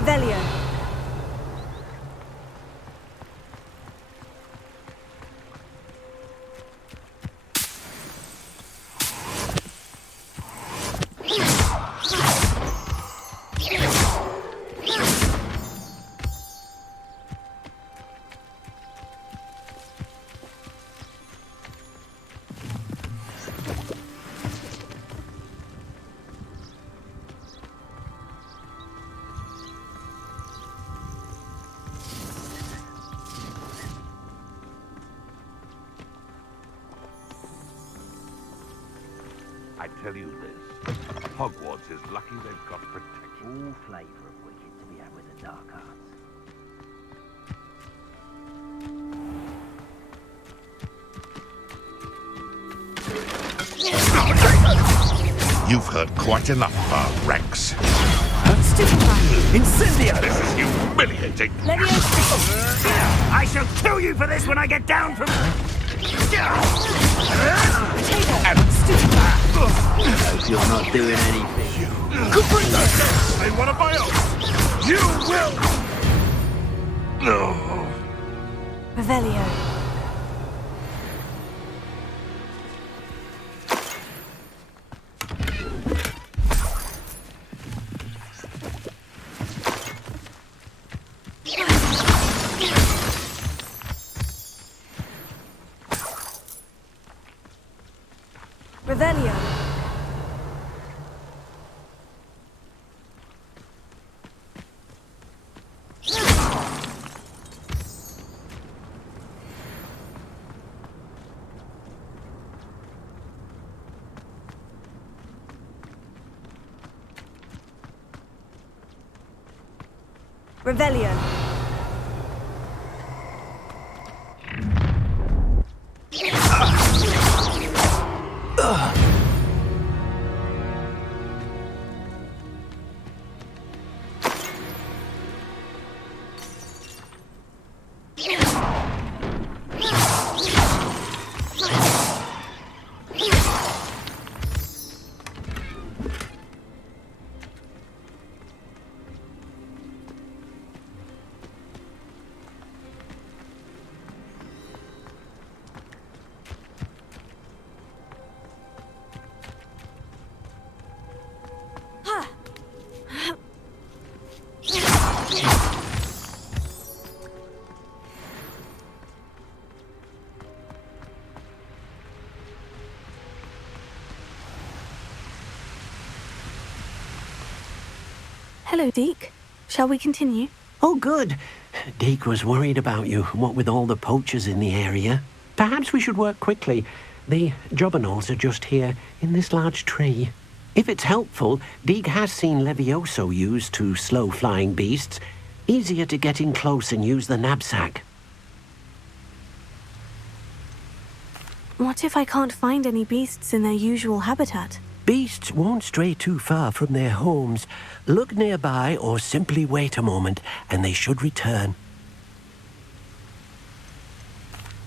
Revelio. I tell you this, Hogwarts is lucky they've got protection. All flavour of wicked to be had with the dark arts. You've heard quite enough, Rex. Incendio! This is humiliating. I shall kill you for this when I get down from... Hope you're not doing anything. They want to buy off. You will. No. Revelio. Revelio. Revelio. Hello, Deke. Shall we continue? Oh, good. Deke was worried about you, what with all the poachers in the area. Perhaps we should work quickly. The jobberknolls are just here, in this large tree. If it's helpful, Deke has seen Levioso used to slow flying beasts. Easier to get in close and use the knapsack. What if I can't find any beasts in their usual habitat? Beasts won't stray too far from their homes. Look nearby or simply wait a moment, and they should return.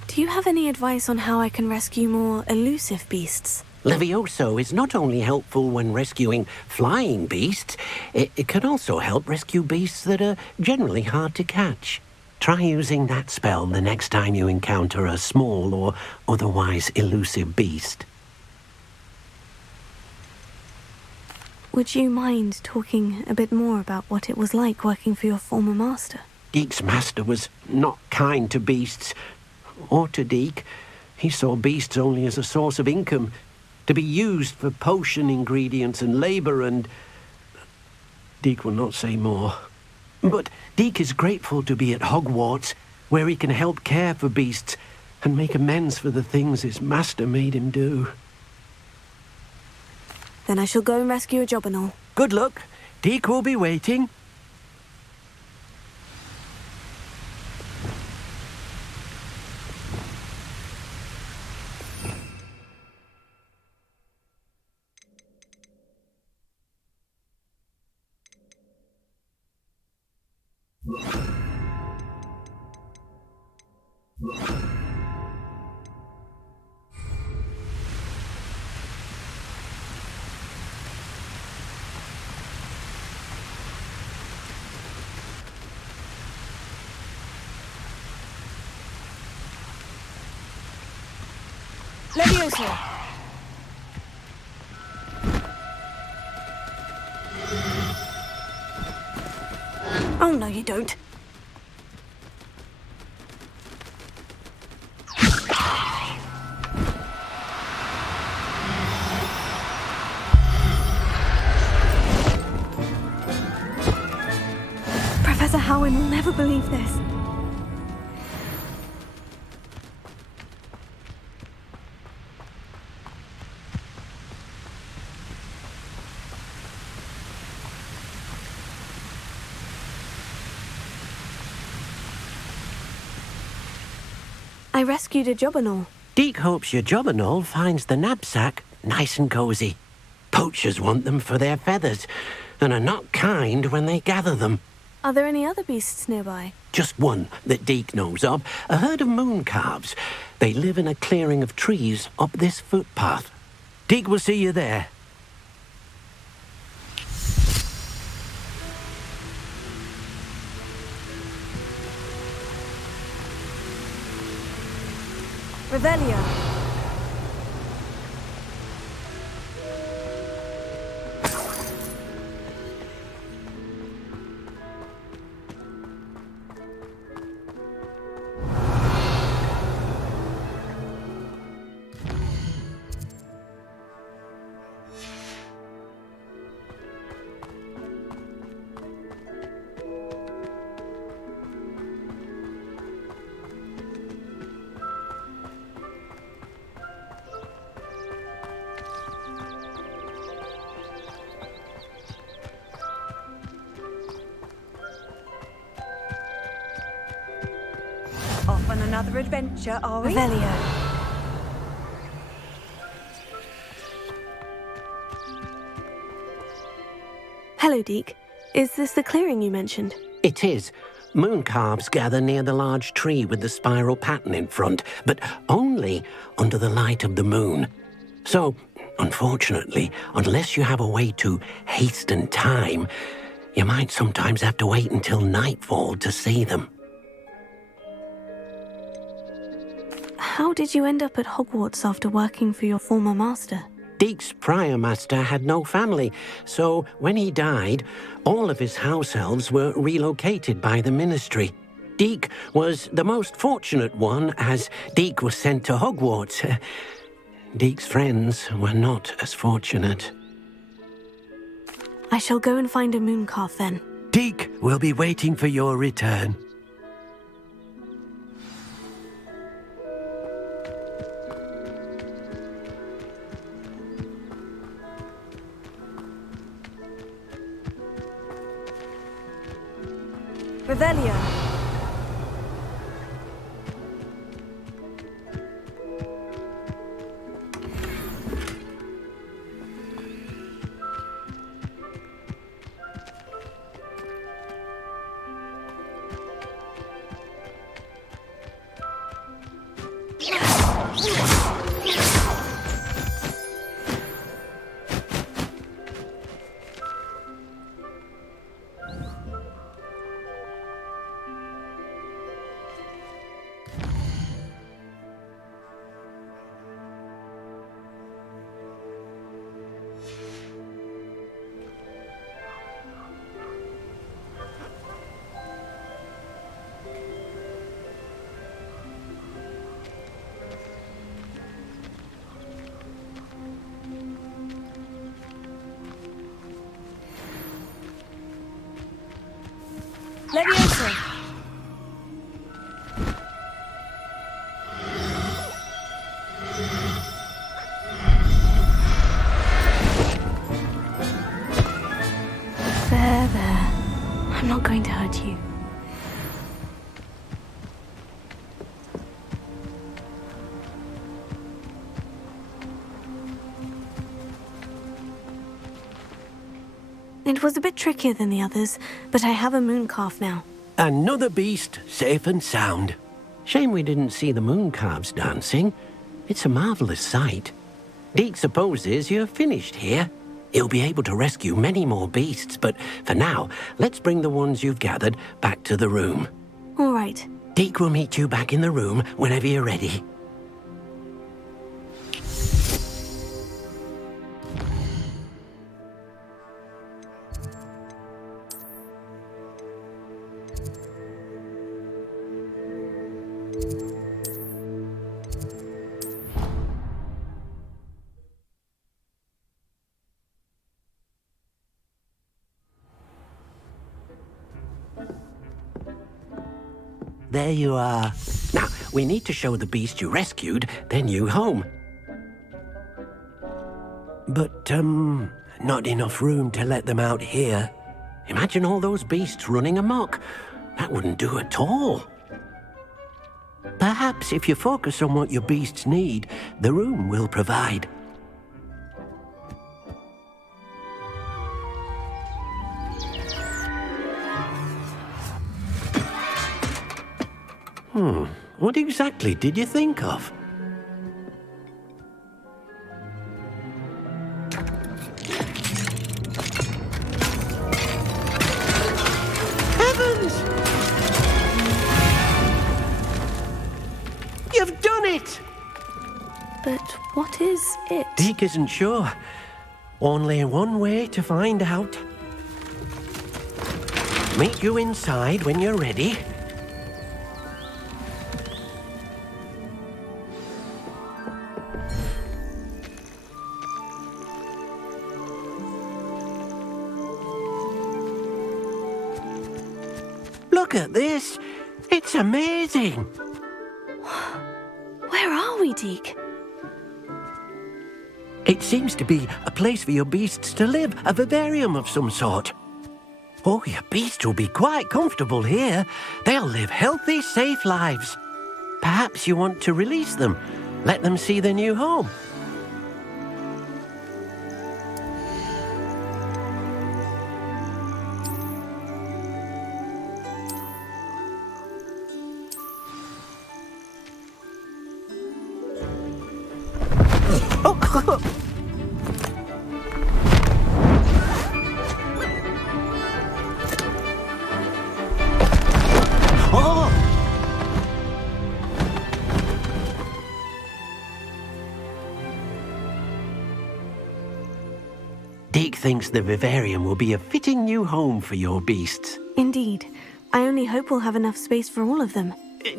Do you have any advice on how I can rescue more elusive beasts? Levioso is not only helpful when rescuing flying beasts, it can also help rescue beasts that are generally hard to catch. Try using that spell the next time you encounter a small or otherwise elusive beast. Would you mind talking a bit more about what it was like working for your former master? Deke's master was not kind to beasts, or to Deke. He saw beasts only as a source of income, to be used for potion ingredients and labour, and... Deke will not say more. But Deke is grateful to be at Hogwarts, where he can help care for beasts and make amends for the things his master made him do. Then I shall go and rescue a jobberknoll. Good luck. Deke will be waiting. Levioso! Oh, no, you don't. Professor Howin will never believe this. I rescued a Jobberknoll. Deke hopes your Jobberknoll finds the knapsack nice and cozy. Poachers want them for their feathers, and are not kind when they gather them. Are there any other beasts nearby? Just one that Deke knows of, a herd of moon calves. They live in a clearing of trees up this footpath. Deke will see you there. Revelio. Off on another adventure, are we? Revelio. Hello, Deke. Is this the clearing you mentioned? It is. Moon calves gather near the large tree with the spiral pattern in front, but only under the light of the moon. So, unfortunately, unless you have a way to hasten time, you might sometimes have to wait until nightfall to see them. How did you end up at Hogwarts after working for your former master? Deke's prior master had no family, so when he died, all of his house elves were relocated by the ministry. Deke was the most fortunate one, as Deke was sent to Hogwarts. Deke's friends were not as fortunate. I shall go and find a mooncalf then. Deke will be waiting for your return. Revelio. Levioso. There. I'm not going to hurt you. It was a bit trickier than the others, but I have a mooncalf now. Another beast, safe and sound. Shame we didn't see the moon calves dancing. It's a marvelous sight. Deke supposes you're finished here. He'll be able to rescue many more beasts, but for now, let's bring the ones you've gathered back to the room. All right. Deke will meet you back in the room whenever you're ready. there you are. Now, we need to show the beast you rescued their new home. But, not enough room to let them out here. Imagine all those beasts running amok. That wouldn't do at all. Perhaps if you focus on what your beasts need, the room will provide. What exactly did you think of? Heavens! You've done it! But what is it? Deke isn't sure. Only one way to find out. Meet you inside when you're ready. Look at this. It's amazing. Where are we, Deke? It seems to be a place for your beasts to live, a vivarium of some sort. Oh, your beasts will be quite comfortable here. They'll live healthy, safe lives. Perhaps you want to release them, let them see their new home. Deke thinks the vivarium will be a fitting new home for your beasts. Indeed. I only hope we'll have enough space for all of them.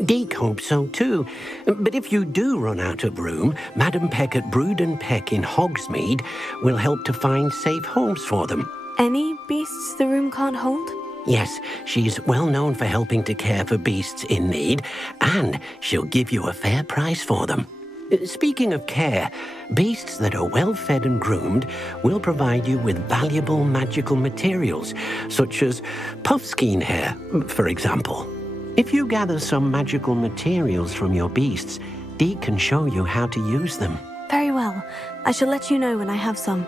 Deke hopes so too. But if you do run out of room, Madam Peck at Brood and Peck in Hogsmeade will help to find safe homes for them. Any beasts the room can't hold? Yes, she's well known for helping to care for beasts in need, and she'll give you a fair price for them. Speaking of care, beasts that are well fed and groomed will provide you with valuable magical materials, such as puffskein hair, for example. If you gather some magical materials from your beasts, Deke can show you how to use them. Very well. I shall let you know when I have some.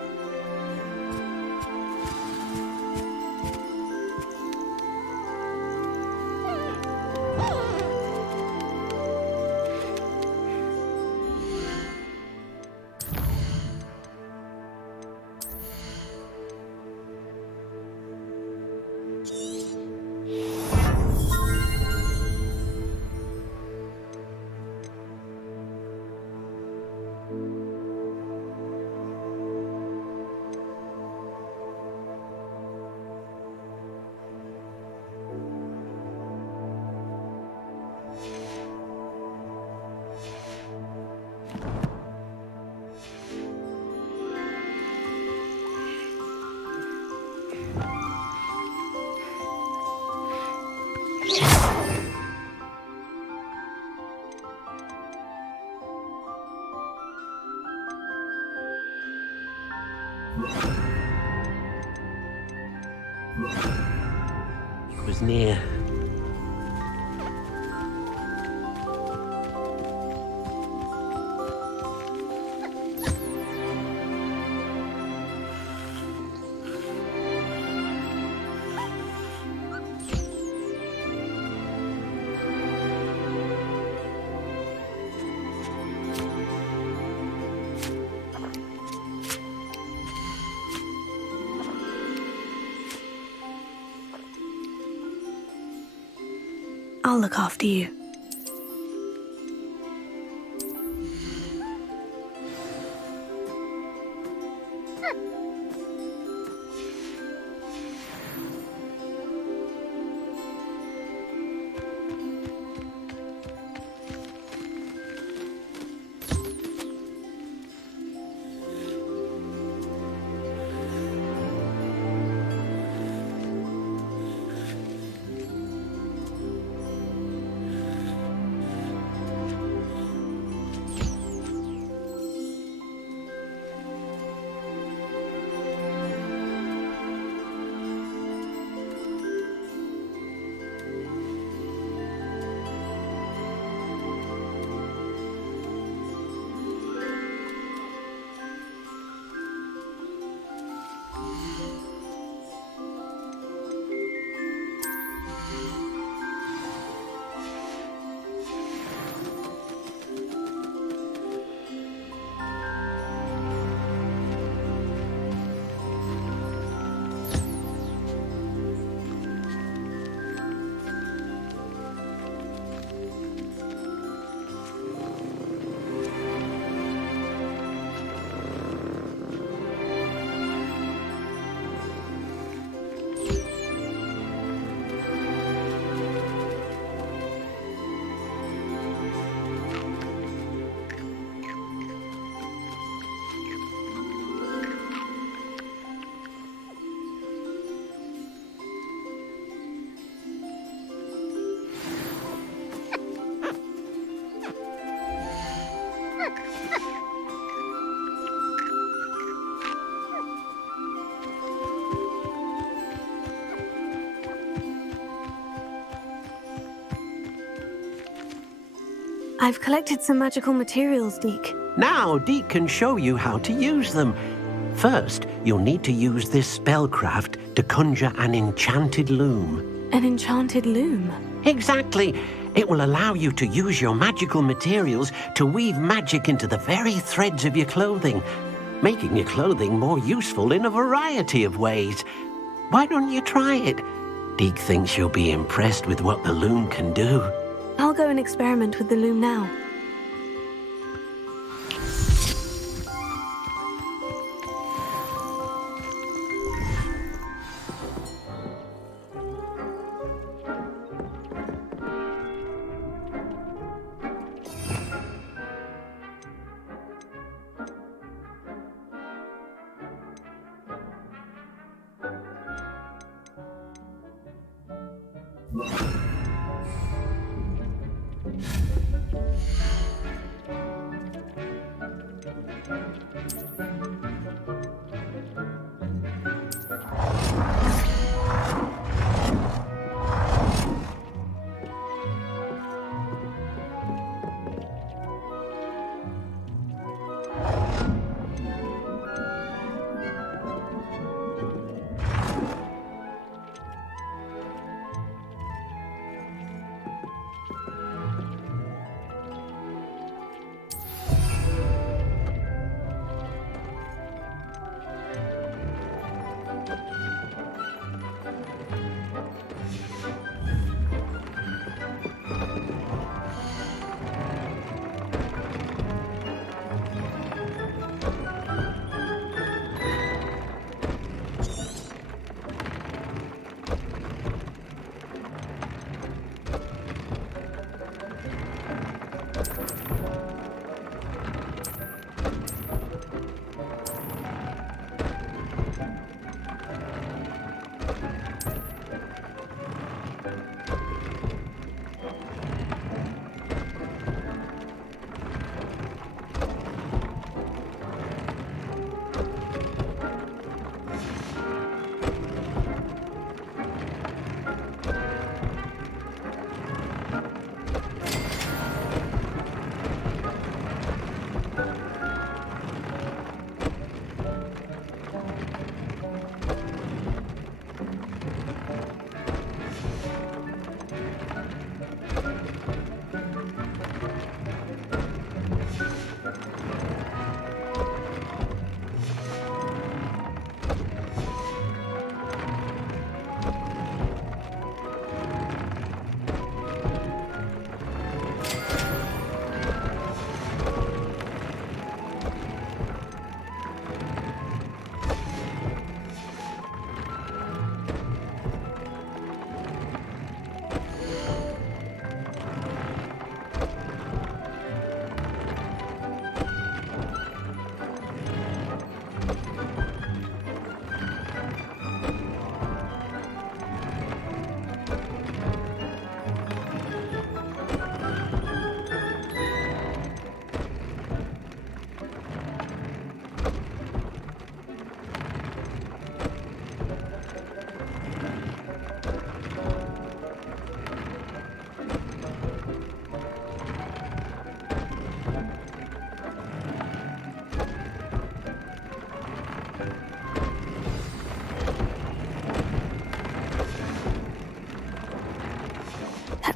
It was near. I'll look after you. I've collected some magical materials, Deke. Now, Deke can show you how to use them. First, you'll need to use this spellcraft to conjure an enchanted loom. An enchanted loom? Exactly. It will allow you to use your magical materials to weave magic into the very threads of your clothing, making your clothing more useful in a variety of ways. Why don't you try it? Deke thinks you'll be impressed with what the loom can do. I'll go and experiment with the loom now.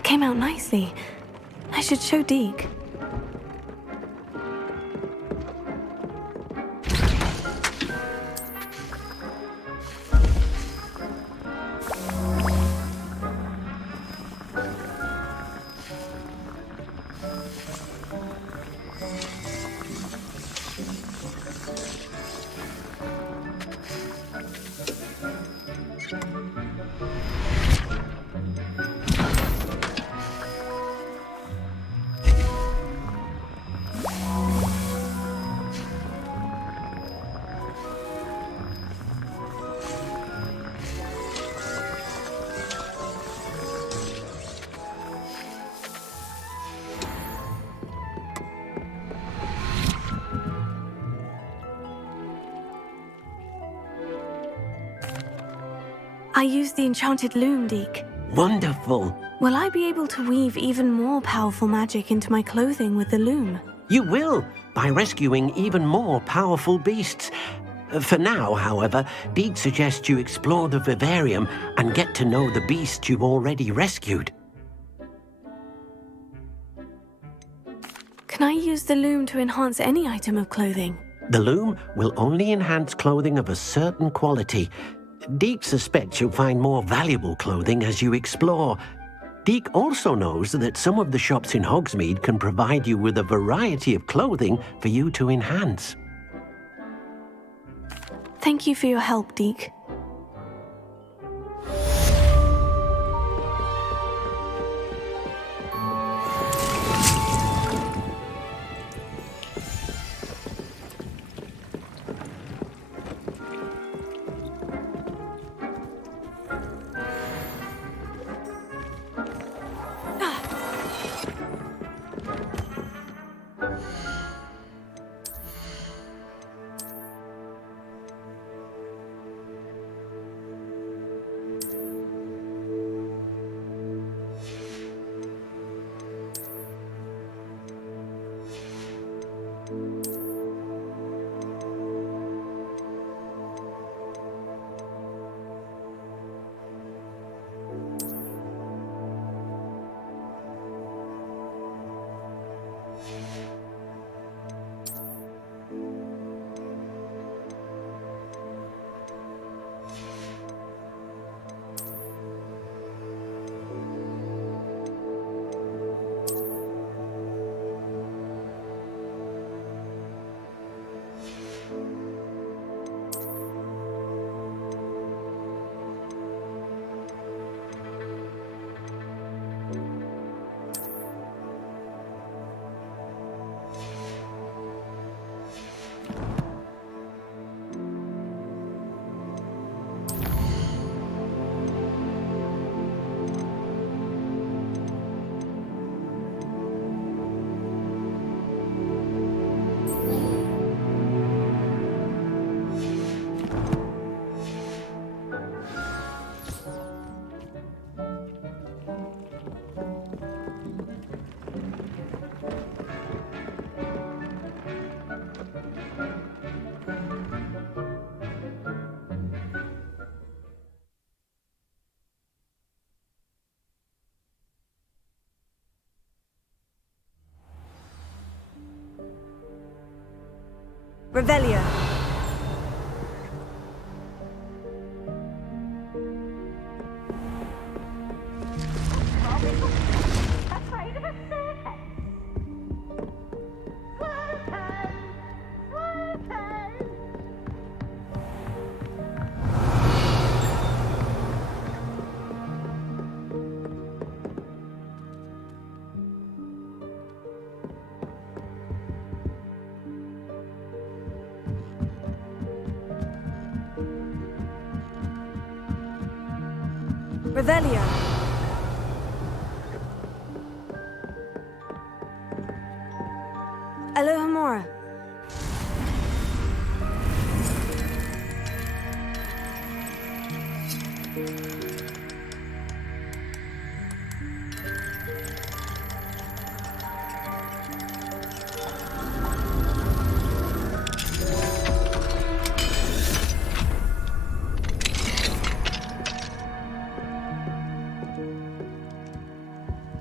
Came out nicely. I should show Deke. I used the enchanted loom, Deke. Wonderful. Will I be able to weave even more powerful magic into my clothing with the loom? You will, by rescuing even more powerful beasts. For now, however, Deek suggests you explore the vivarium and get to know the beasts you've already rescued. Can I use the loom to enhance any item of clothing? The loom will only enhance clothing of a certain quality. Deek suspects you'll find more valuable clothing as you explore. Deek also knows that some of the shops in Hogsmeade can provide you with a variety of clothing for you to enhance. Thank you for your help, Deek. Revelio. Afraid of a circus? Revelio. Alohomora.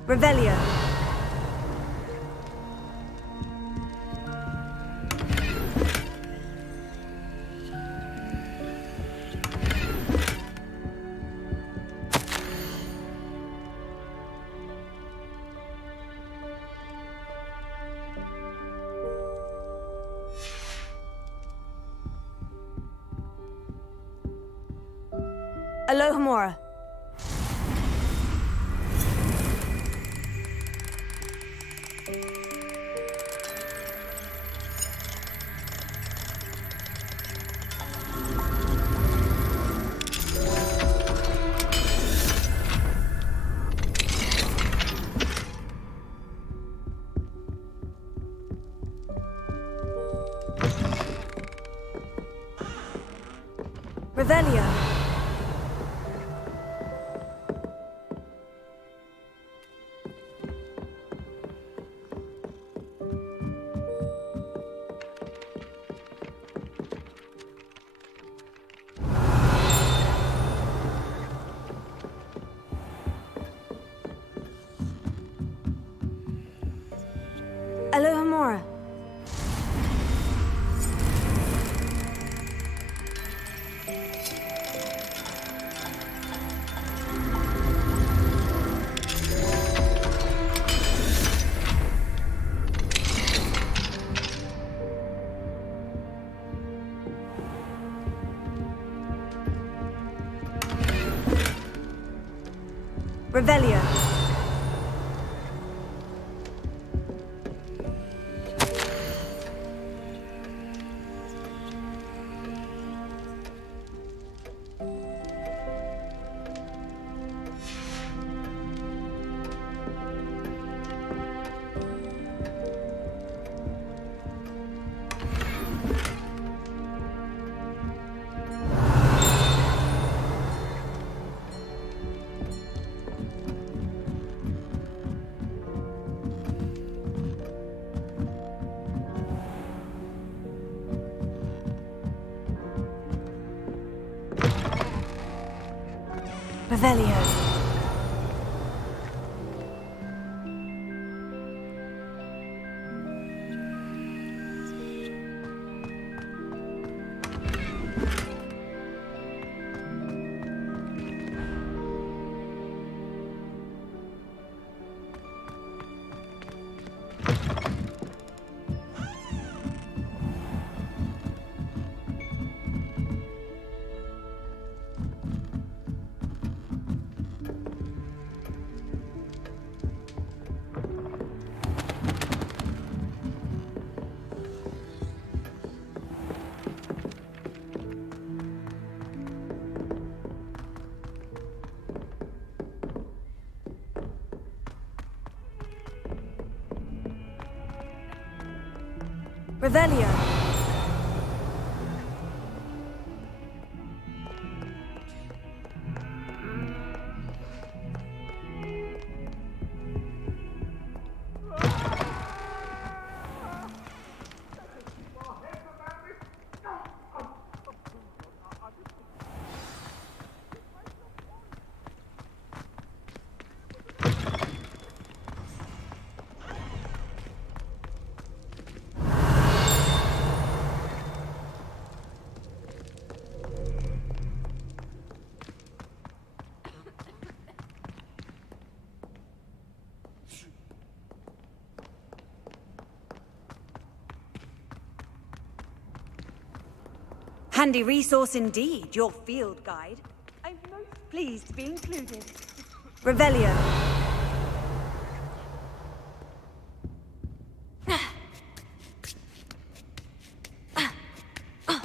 Revelio. Alohomora. Revelio. Revelio. Revelio. Revelio. Handy resource indeed, your field guide. I'm most pleased to be included. Revelio.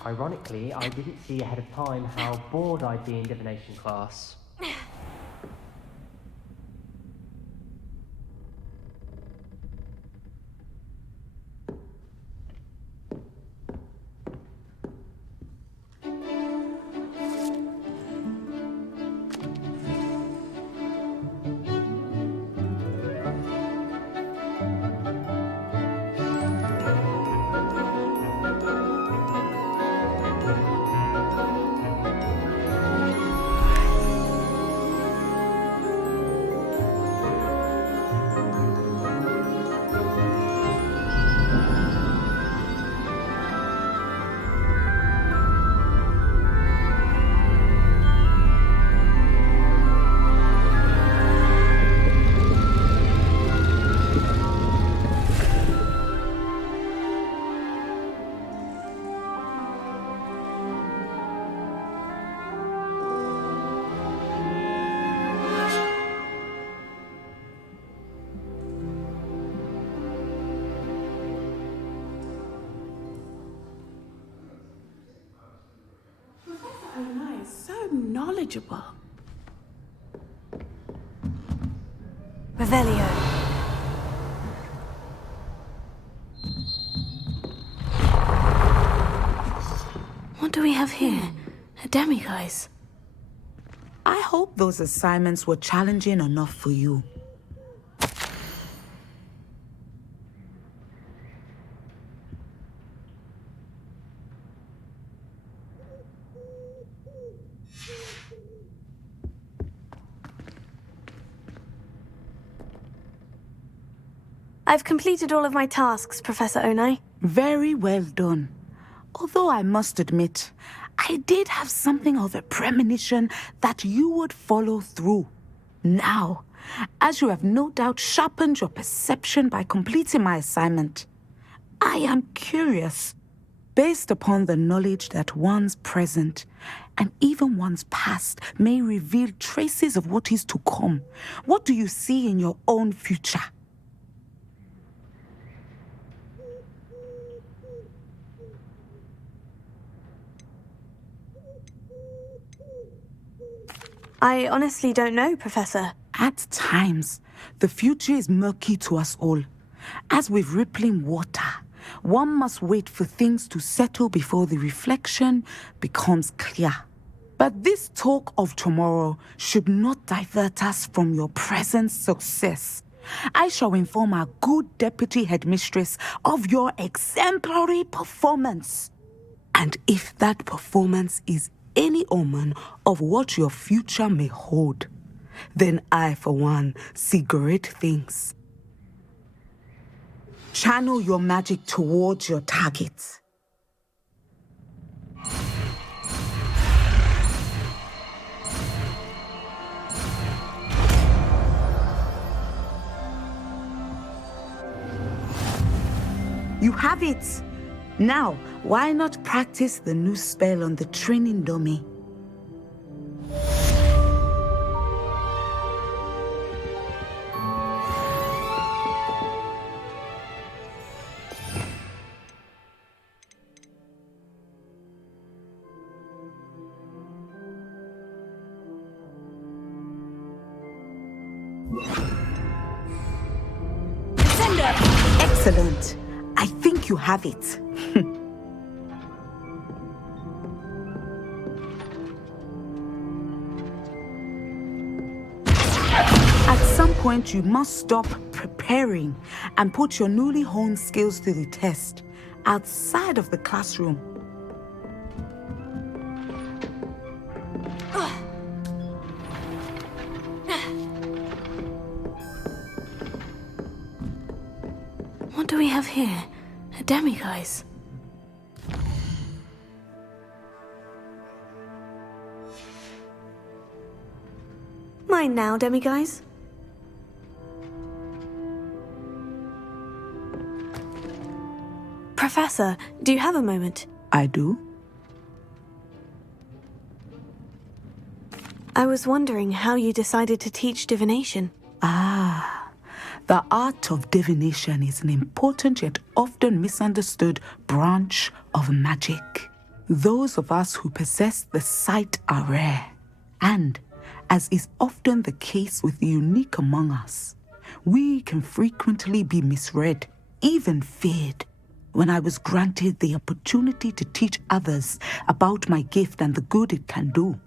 Ironically, I didn't see ahead of time how bored I'd be in divination class. So knowledgeable. Revelio. What do we have here? A demiguise. I hope those assignments were challenging enough for you. I've completed all of my tasks, Professor Onai. Very well done. Although I must admit, I did have something of a premonition that you would follow through. Now, as you have no doubt sharpened your perception by completing my assignment, I am curious. based upon the knowledge that one's present and even one's past may reveal traces of what is to come. What do you see in your own future? I honestly don't know, Professor. At times, the future is murky to us all. As with rippling water, one must wait for things to settle before the reflection becomes clear. But this talk of tomorrow should not divert us from your present success. I shall inform our good deputy headmistress of your exemplary performance. And if that performance is any omen of what your future may hold, then I, for one, see great things. Channel your magic towards your target. You have it! Now, why not practice the new spell on the training dummy? Excellent. I think you have it. At some point, you must stop preparing and put your newly honed skills to the test outside of the classroom. What do we have here? A demiguise. Mine now, demiguise. Professor, do you have a moment? I do. I was wondering how you decided to teach divination. The art of divination is an important yet often misunderstood branch of magic. Those of us who possess the sight are rare, and, as is often the case with the unique among us, we can frequently be misread, even feared. When I was granted the opportunity to teach others about my gift and the good it can do,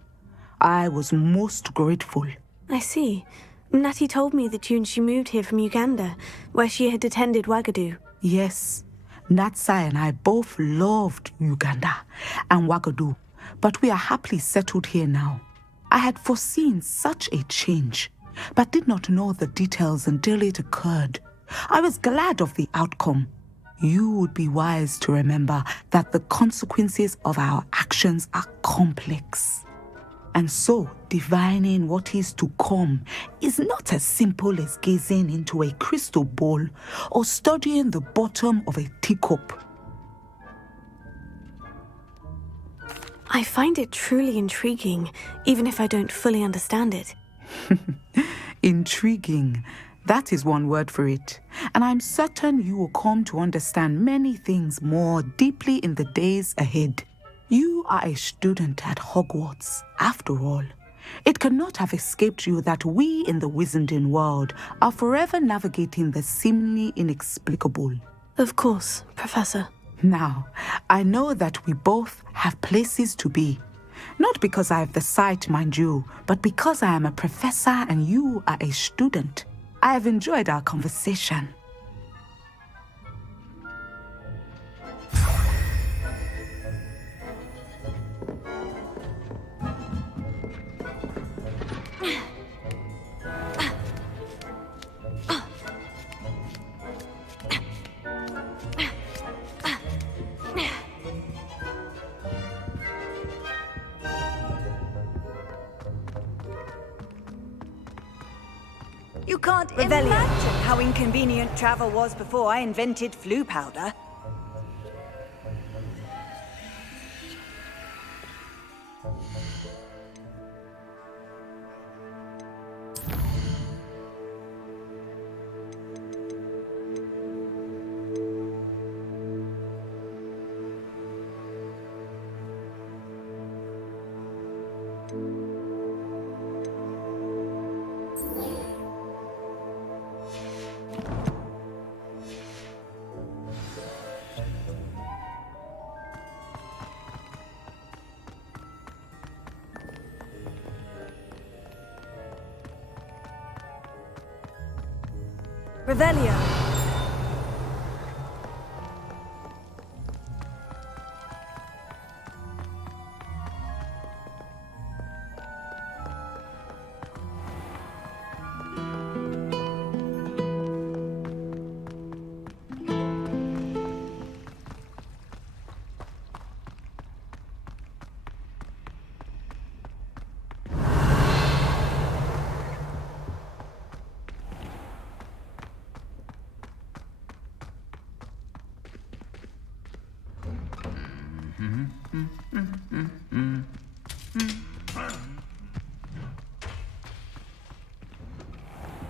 I was most grateful. I see. Natty told me that you and she moved here from Uganda, where she had attended Wagadu. Yes, Natsai and I both loved Uganda and Wagadu, but we are happily settled here now. I had foreseen such a change, but did not know the details until it occurred. I was glad of the outcome. You would be wise to remember that the consequences of our actions are complex. And so, divining what is to come is not as simple as gazing into a crystal ball or studying the bottom of a teacup. I find it truly intriguing, even if I don't fully understand it. Intriguing. That is one word for it. And I'm certain you will come to understand many things more deeply in the days ahead. You are a student at Hogwarts, after all. It cannot have escaped you that we in the Wizarding world are forever navigating the seemingly inexplicable. Of course, Professor. Now, I know that we both have places to be. Not because I have the sight, mind you, but because I am a professor and you are a student. I have enjoyed our conversation. You can't imagine how inconvenient travel was before I invented flu powder. Revelio.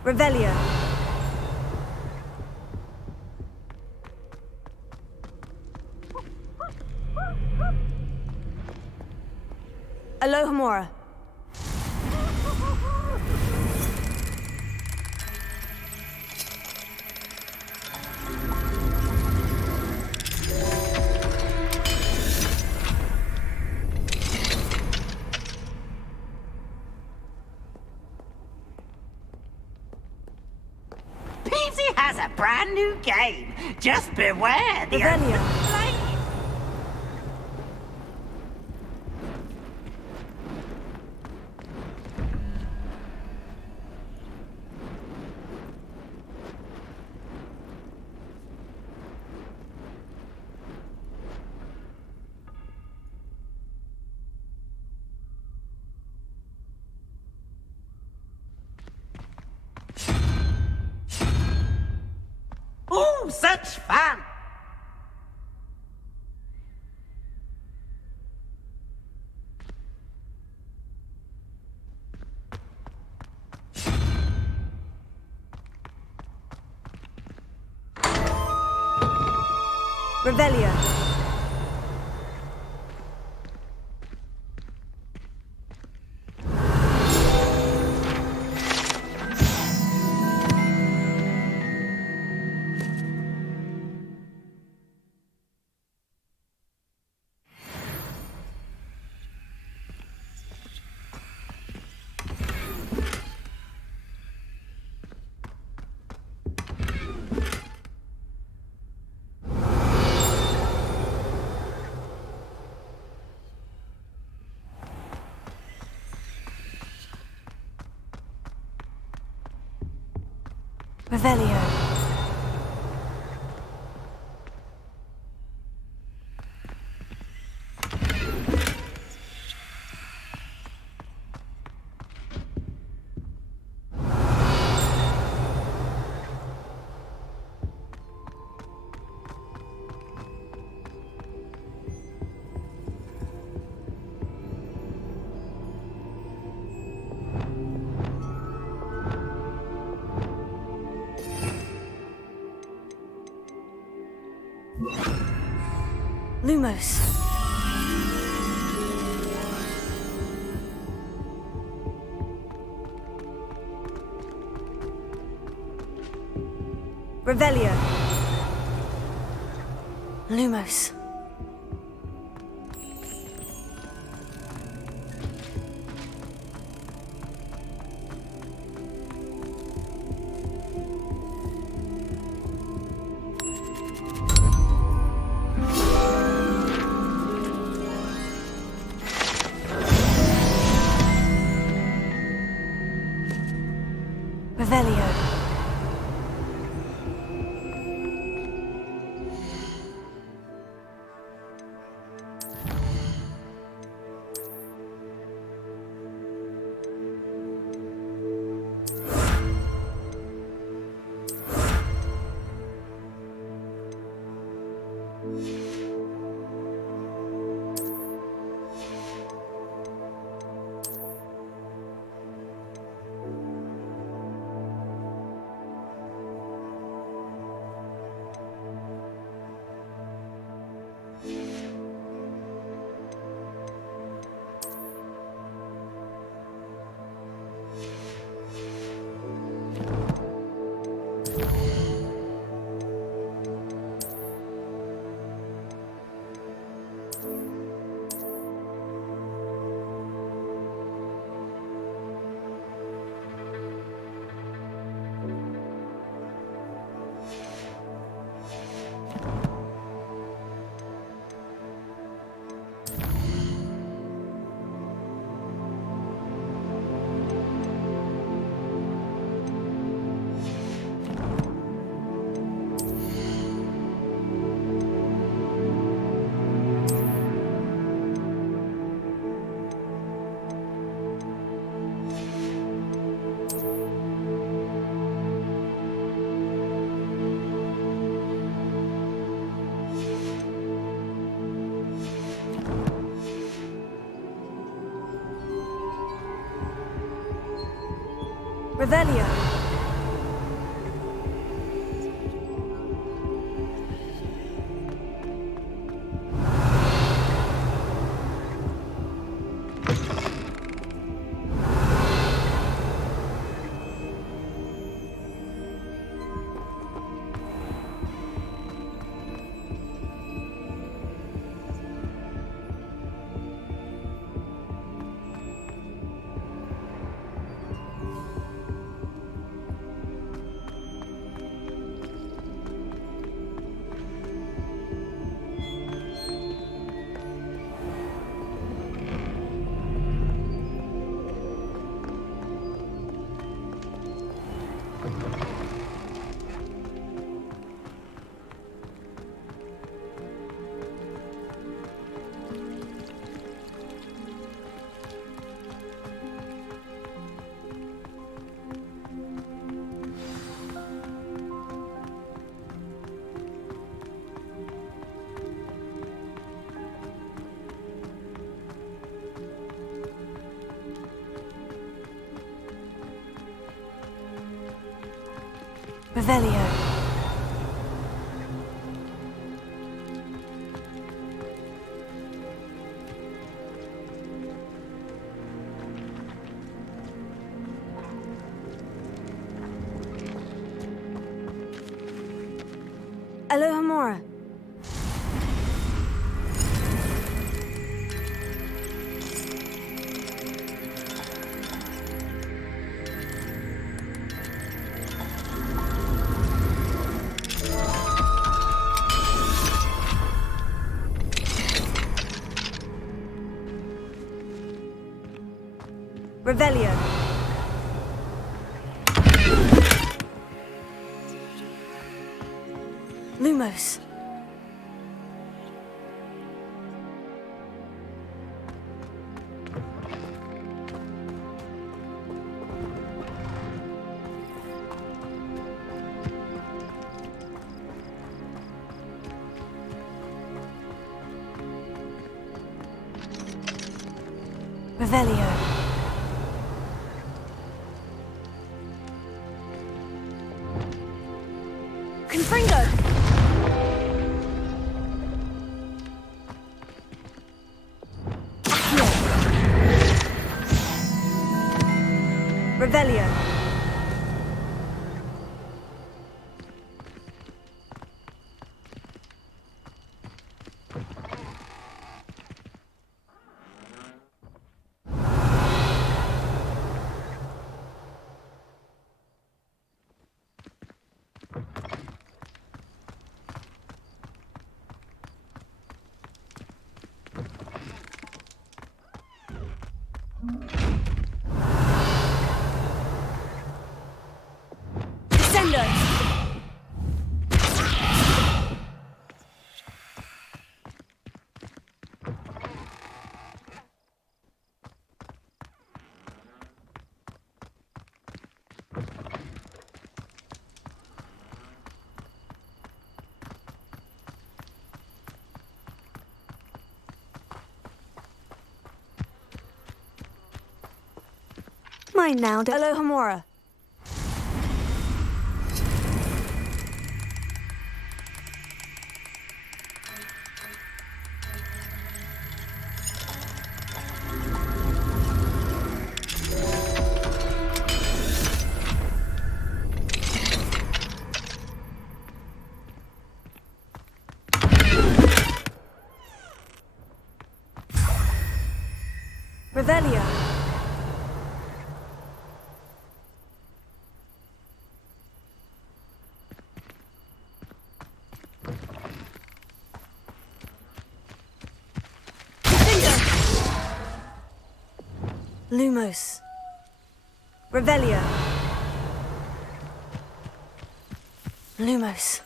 Revelio. Alohomora. Peavesy has a brand new game. Just beware the Revelio. flame. Ooh, such fun! Revelio. Revelio. Lumos. Revelio. Lumos. Revelio. Revelio. Revelio. Alohomora. Revelio. Lumos. Revelio. Confringo! Revelio. Mine now, Alohomora. Revelio. Lumos. Revelio. Lumos.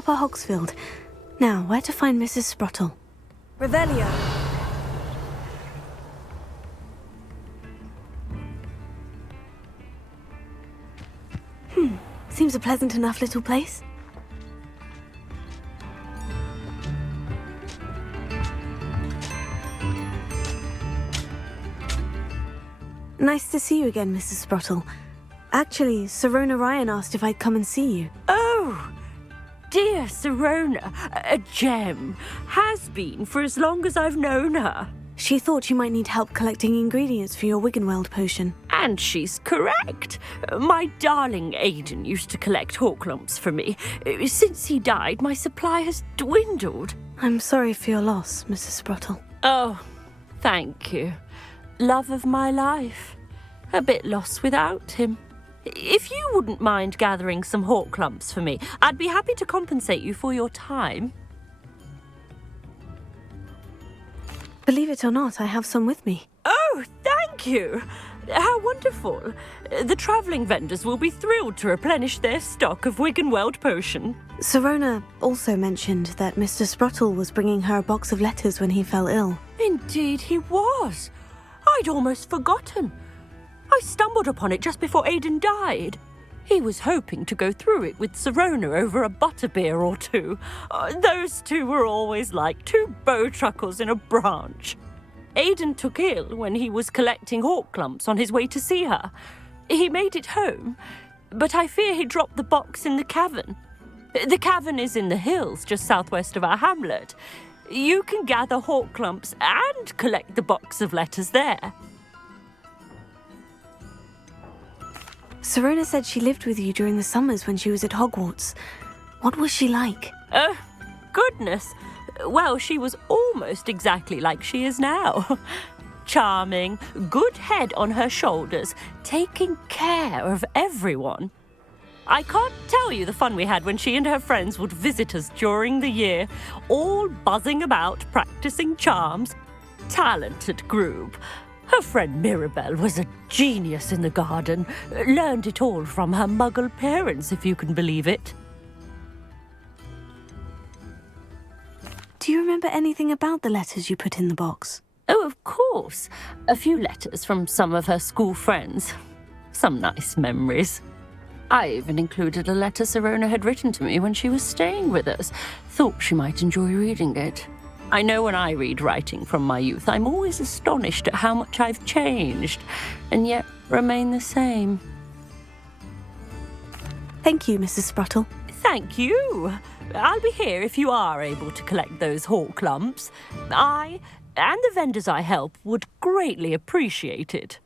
Upper Hogsfield. Now, where to find Mrs. Sprottle? Revelio. Seems a pleasant enough little place. Nice to see you again, Mrs. Sprottle. Actually, Sirona Ryan asked if I'd come and see you. Oh, dear Sirona, a gem. Has been for as long as I've known her. She thought you might need help collecting ingredients for your Wiggenweld potion. And she's correct. My darling Aidan used to collect hawk lumps for me. Since he died, my supply has dwindled. I'm sorry for your loss, Mrs. Sprottle. Oh, thank you. Love of my life. A bit lost without him. If you wouldn't mind gathering some hawk lumps for me, I'd be happy to compensate you for your time. Believe it or not, I have some with me. Oh, thank you. How wonderful. The travelling vendors will be thrilled to replenish their stock of Wiggenweld potion. Sirona also mentioned that Mr. Sprottle was bringing her a box of letters when he fell ill. Indeed he was. I'd almost forgotten. I stumbled upon it just before Aidan died. He was hoping to go through it with Sirona over a butterbeer or two. Those two were always like two bowtruckles in a branch. Aidan took ill when he was collecting hawk lumps on his way to see her. He made it home, but I fear he dropped the box in the cavern. The cavern is in the hills just southwest of our hamlet. You can gather hawk lumps and collect the box of letters there. Sirona said she lived with you during the summers when she was at Hogwarts. What was she like? Goodness. Well, she was almost exactly like she is now. Charming, good head on her shoulders, taking care of everyone. I can't tell you the fun we had when she and her friends would visit us during the year, all buzzing about, practicing charms. Talented group. Her friend Mirabelle was a genius in the garden. Learned it all from her muggle parents, if you can believe it. Do you remember anything about the letters you put in the box? Oh, of course. A few letters from some of her school friends. Some nice memories. I even included a letter Sirona had written to me when she was staying with us. Thought she might enjoy reading it. I know when I read writing from my youth, I'm always astonished at how much I've changed, and yet remain the same. Thank you, Mrs. Sprottle. Thank you. I'll be here if you are able to collect those hawk lumps. I, and the vendors I help, would greatly appreciate it.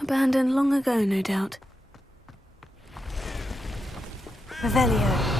Abandoned long ago, no doubt. Revelio.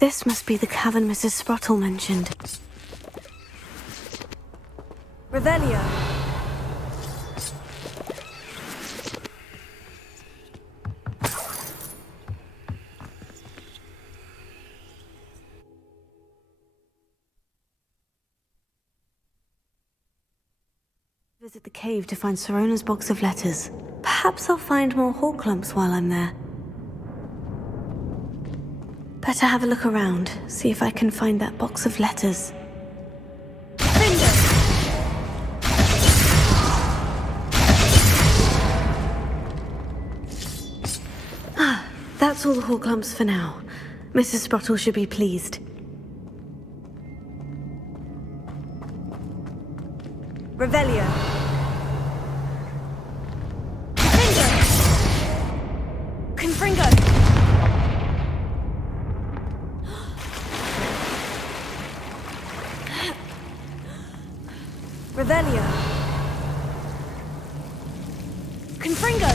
This must be the cavern Mrs. Sprottle mentioned. Revelio. Visit the cave to find Sirona's box of letters. Perhaps I'll find more hawk lumps while I'm there. Better have a look around, see if I can find that box of letters. Ah, that's all the hawk lumps for now. Mrs. Sprottle should be pleased. Revelio. Confringo. Revelio. Confringo.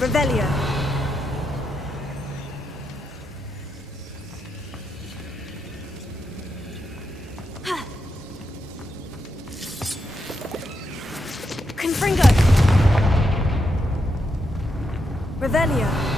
Revelio. Confringo. Revelio.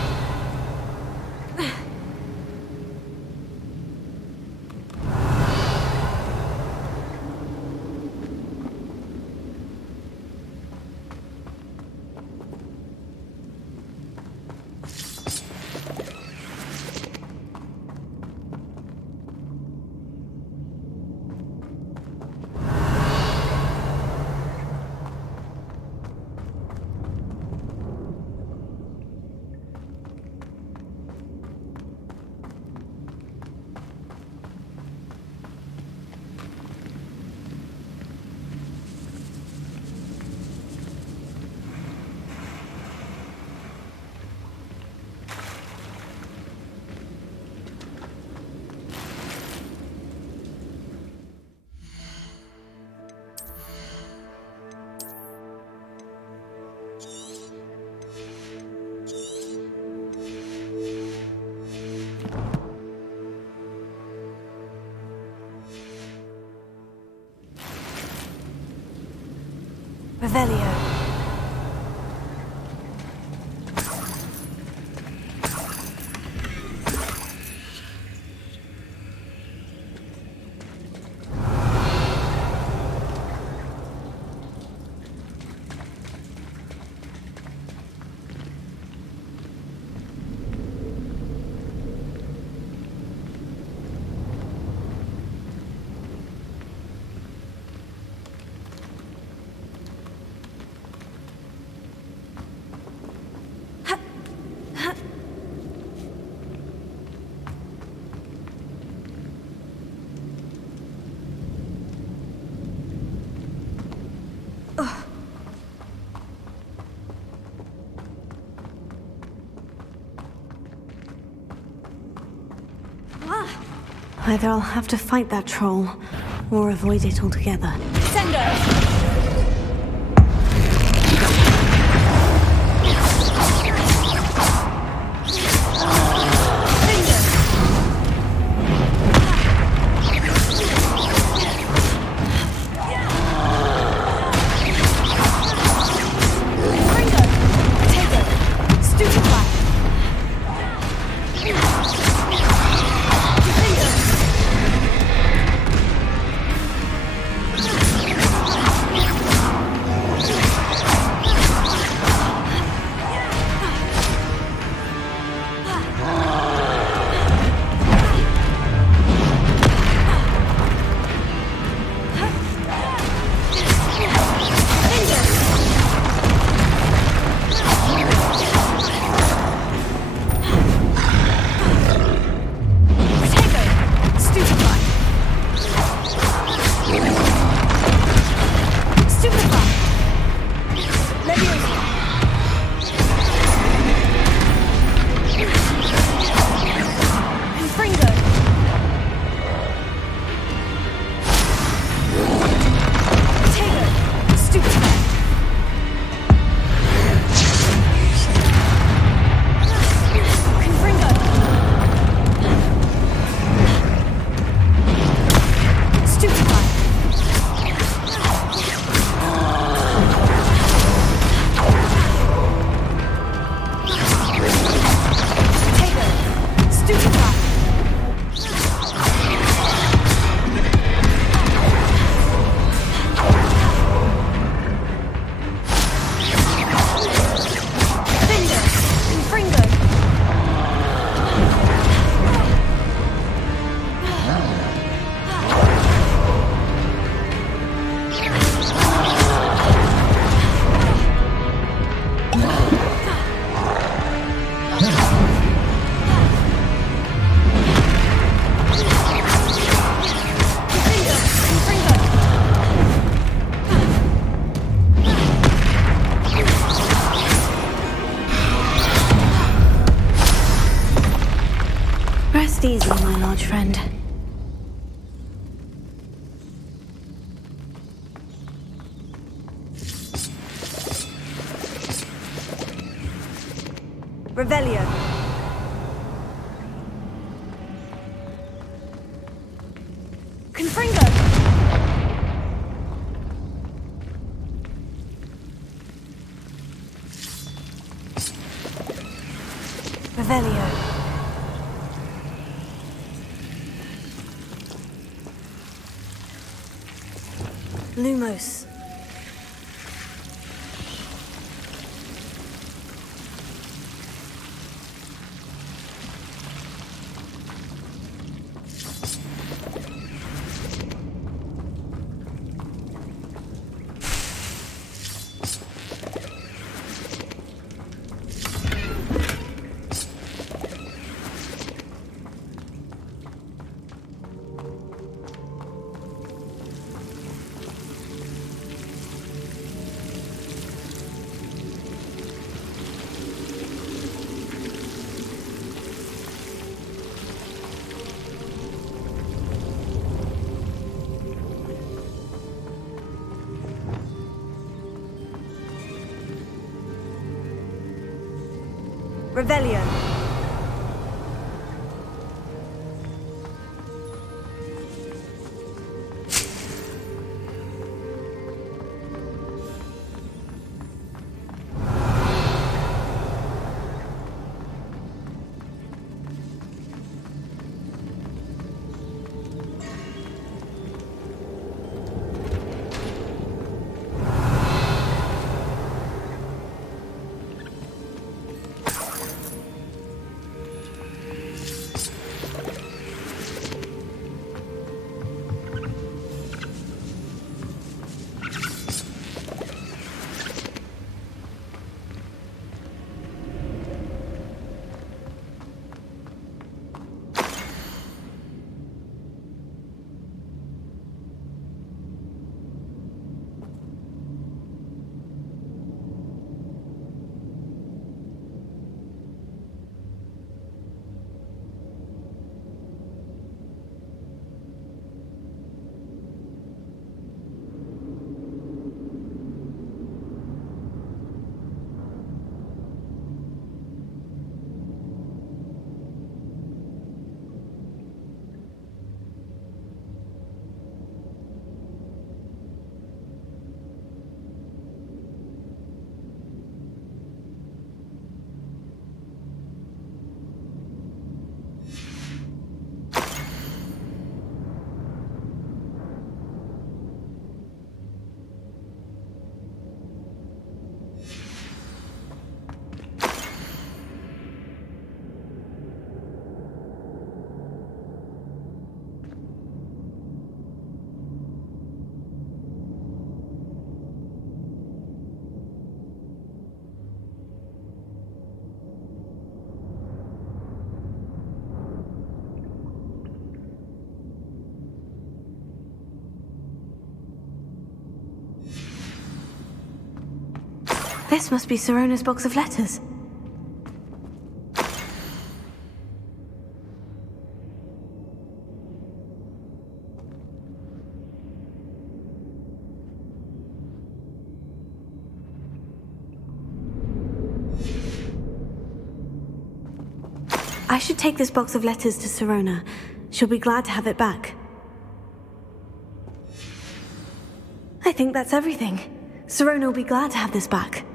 Revelio. Either I'll have to fight that troll, or avoid it altogether. Sender! Easy, my large friend. Revelio. Confringo. Revelio. Lumos. Revelio. This must be Sirona's box of letters. I should take this box of letters to Sirona. She'll be glad to have it back. I think that's everything. Sirona will be glad to have this back.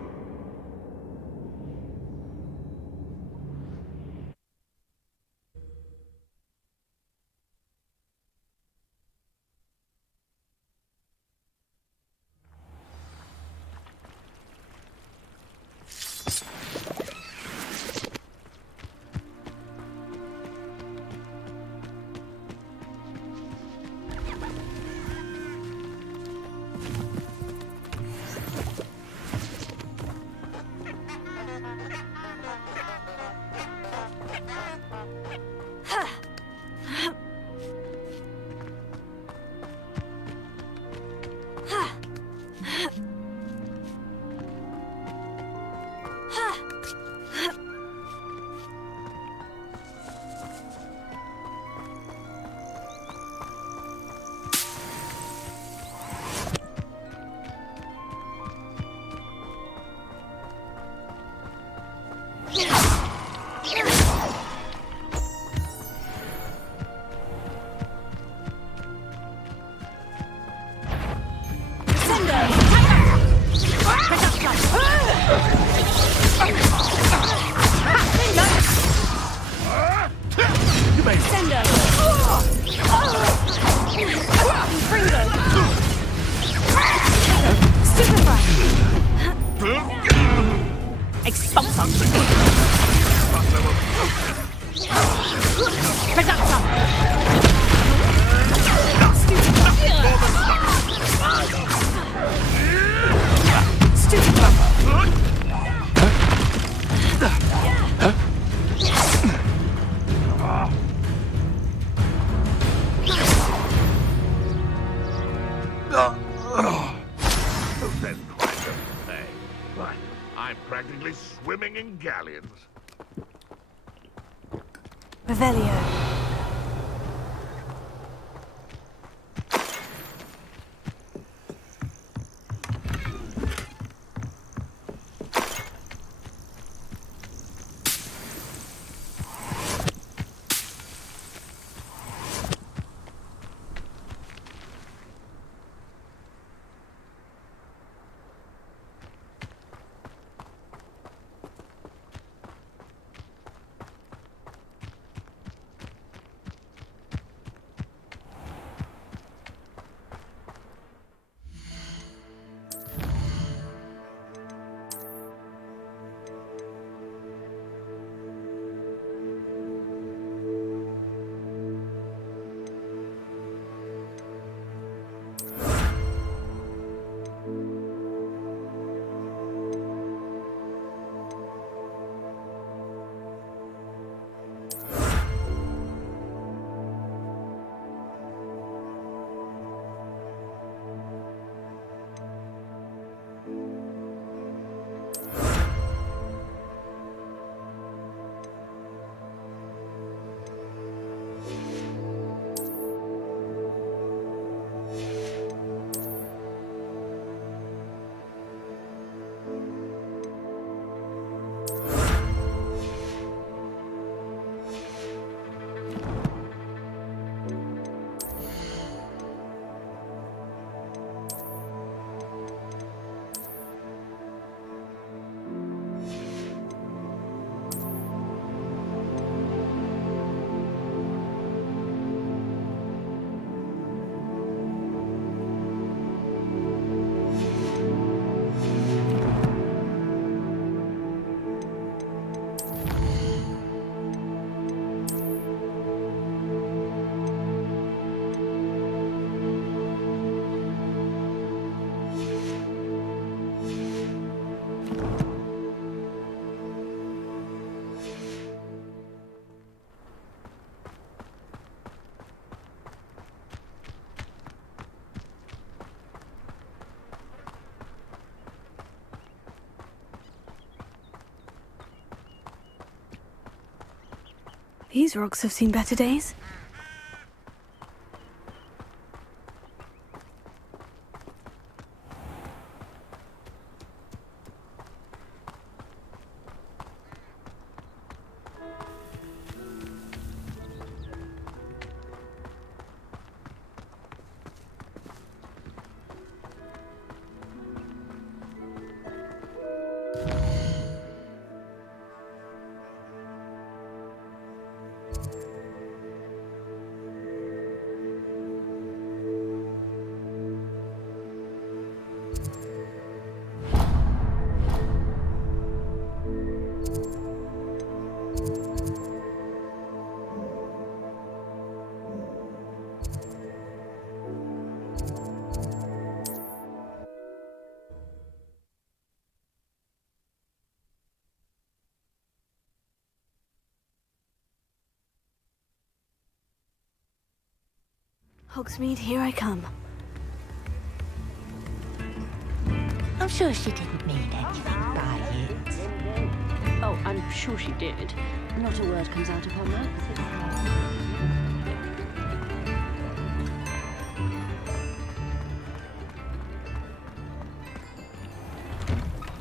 Sender! Fringo! Superfry! Expulsor! Reductor! Then quite a play. Right, I'm practically swimming in galleons. Revelio. These rocks have seen better days. Hogsmeade, here I come. I'm sure she didn't mean anything by it. Oh, I'm sure she did. Not a word comes out of her mouth.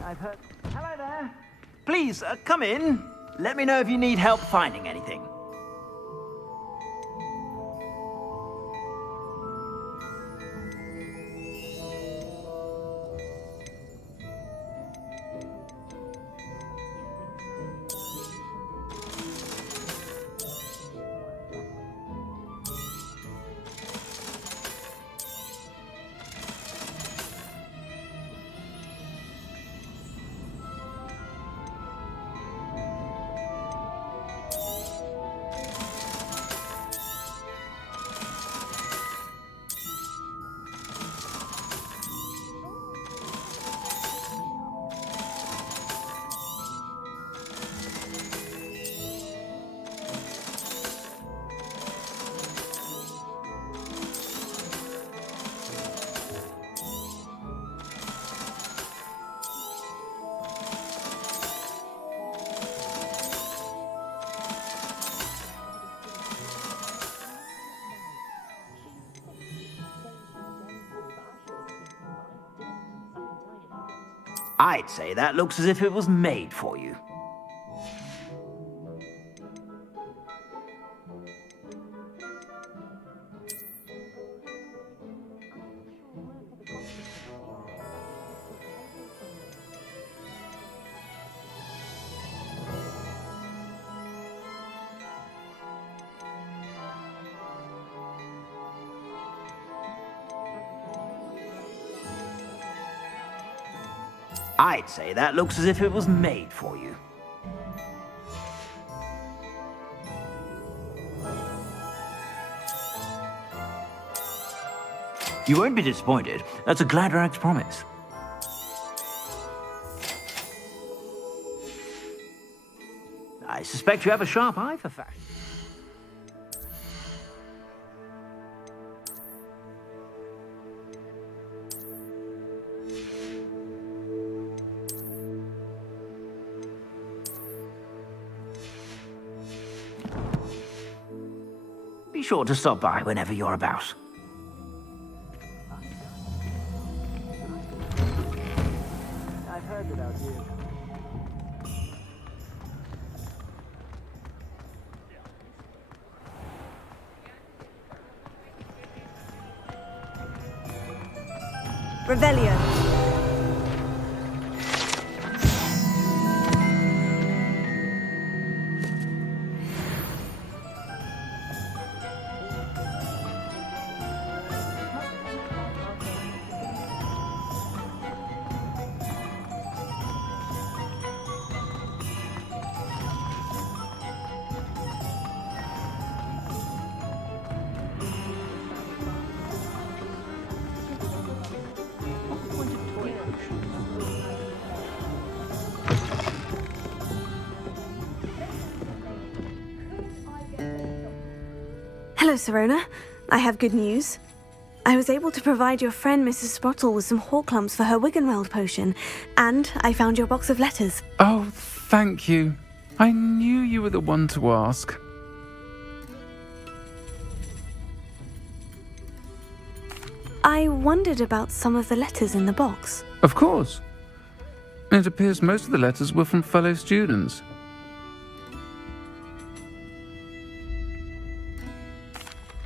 I've heard... Hello there. Please, come in. Let me know if you need help finding anything. I'd say that looks as if it was made for you. I'd say that looks as if it was made for you. You won't be disappointed. That's a Gladrag's promise. I suspect you have a sharp eye for fashion. Be sure to stop by whenever you're about. I've heard about you. Revelio. Hello, Serona. I have good news. I was able to provide your friend Mrs. Sprottle with some Horklumps for her Wiggenweld potion, and I found your box of letters. Oh, thank you. I knew you were the one to ask. I wondered about some of the letters in the box. Of course. It appears most of the letters were from fellow students.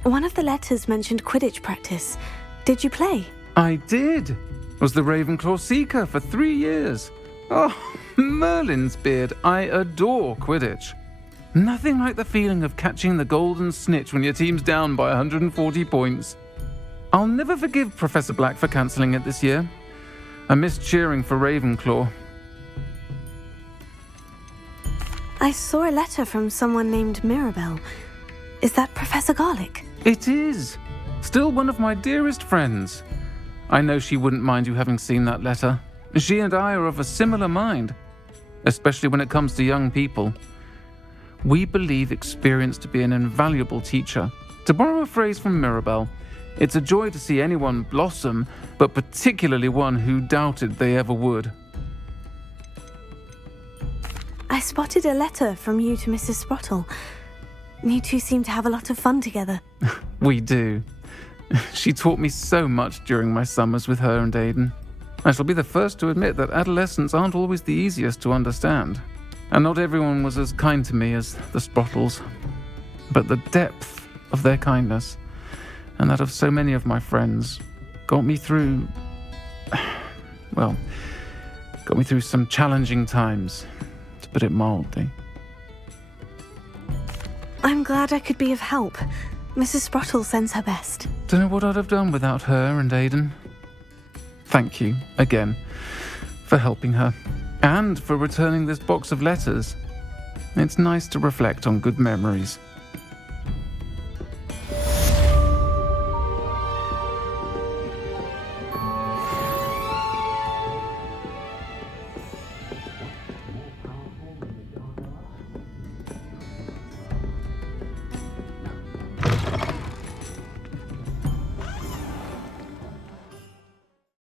One of the letters mentioned Quidditch practice. Did you play? I did. Was the Ravenclaw Seeker for 3 years. Oh, Merlin's beard. I adore Quidditch. Nothing like the feeling of catching the golden snitch when your team's down by 140 points. I'll never forgive Professor Black for cancelling it this year. I missed cheering for Ravenclaw. I saw a letter from someone named Mirabelle. Is that Professor Garlick? It is. Still one of my dearest friends. I know she wouldn't mind you having seen that letter. She and I are of a similar mind, especially when it comes to young people. We believe experience to be an invaluable teacher. To borrow a phrase from Mirabelle, it's a joy to see anyone blossom, but particularly one who doubted they ever would. I spotted a letter from you to Mrs. Sprottle. You two seem to have a lot of fun together. We do. She taught me so much during my summers with her and Aidan. I shall be the first to admit that adolescents aren't always the easiest to understand. And not everyone was as kind to me as the Sprottles. But the depth of their kindness, and that of so many of my friends, got me through some challenging times, to put it mildly. I'm glad I could be of help. Mrs. Sprottle sends her best. Don't know what I'd have done without her and Aidan. Thank you, again, for helping her, and for returning this box of letters. It's nice to reflect on good memories.